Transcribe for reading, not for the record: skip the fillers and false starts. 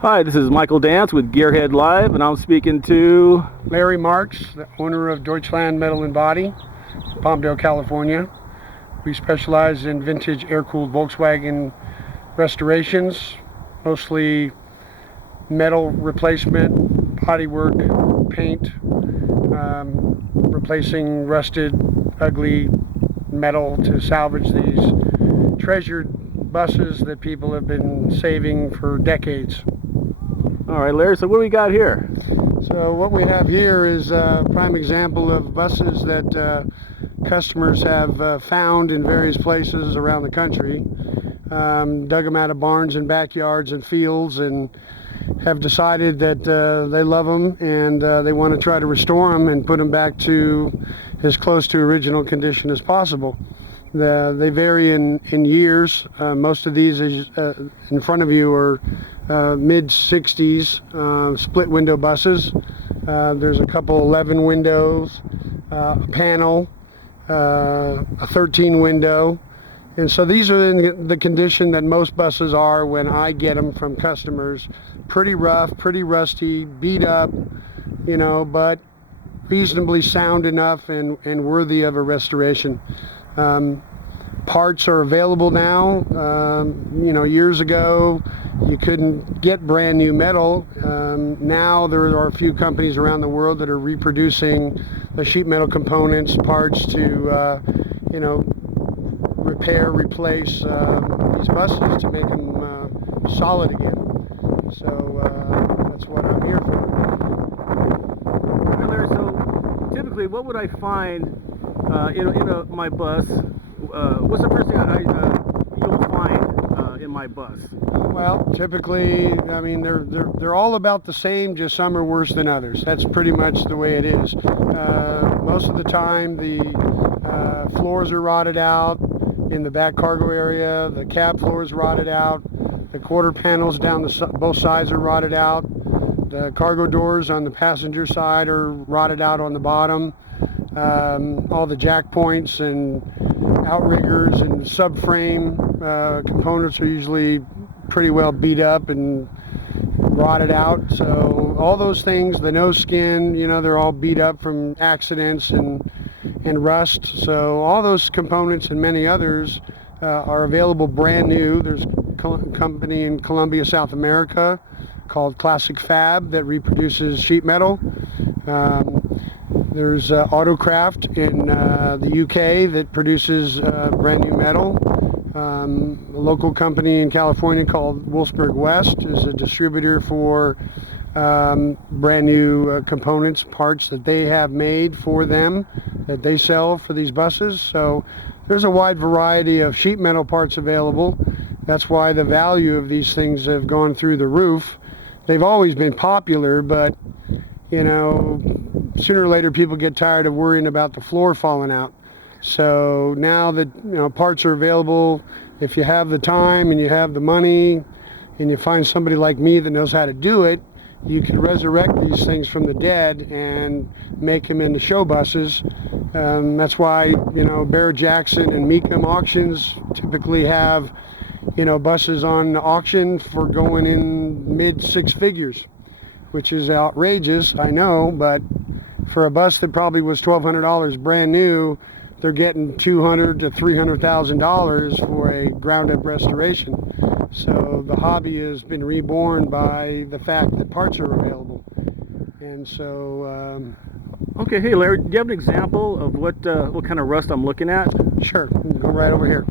Hi, this is Michael Dance with Gearhead Live, and I'm speaking to Larry Marks, the owner of Deutschland Metal and Body, Palmdale, California. We specialize in vintage air-cooled Volkswagen restorations, mostly metal replacement, bodywork, paint, replacing rusted, ugly metal to salvage these treasured buses that people have been saving for decades. All right, Larry, so what do we got here? So what we have here is a prime example of buses that customers have found in various places around the country, dug them out of barns and backyards and fields, and have decided that they love them and they want to try to restore them and put them back to as close to original condition as possible. They vary in years. Most of these in front of you are mid-60s split window buses. There's a couple 11 windows, a panel, a 13 window. And so these are in the condition that most buses are when I get them from customers. Pretty rough, pretty rusty, beat up, but reasonably sound enough and worthy of a restoration. Parts are available now. Years ago you couldn't get brand new metal. Now there are a few companies around the world that are reproducing the sheet metal components, parts to repair, replace these buses to make them solid again. So that's what I'm here for. Larry, so typically what would I find in my bus? What's the first thing you'll find in my bus? Well, typically, I mean, they're all about the same, just some are worse than others. That's pretty much the way it is. Most of the time, the floors are rotted out in the back cargo area. The cab floor is rotted out. The quarter panels down both sides are rotted out. The cargo doors on the passenger side are rotted out on the bottom. All the jack points and outriggers and subframe components are usually pretty well beat up and rotted out. So all those things, the nose skin, they're all beat up from accidents and rust. So all those components and many others are available brand new. There's a company in Colombia, South America called Classic Fab that reproduces sheet metal. There's Autocraft in the UK that produces brand new metal. A local company in California called Wolfsburg West is a distributor for brand new components, parts that they have made for them that they sell for these buses. So there's a wide variety of sheet metal parts available. That's why the value of these things have gone through the roof. They've always been popular, but sooner or later people get tired of worrying about the floor falling out. So now that parts are available, if you have the time and you have the money and you find somebody like me that knows how to do it, you can resurrect these things from the dead and make them into show buses. That's why Barrett Jackson and Mecum auctions typically have buses on auction for going in mid six figures, which is outrageous, I know, but for a bus that probably was $1,200 brand new, they're getting $200,000 to $300,000 for a ground-up restoration. So the hobby has been reborn by the fact that parts are available. And so okay, hey Larry, do you have an example of what kind of rust I'm looking at? sure, go right over here.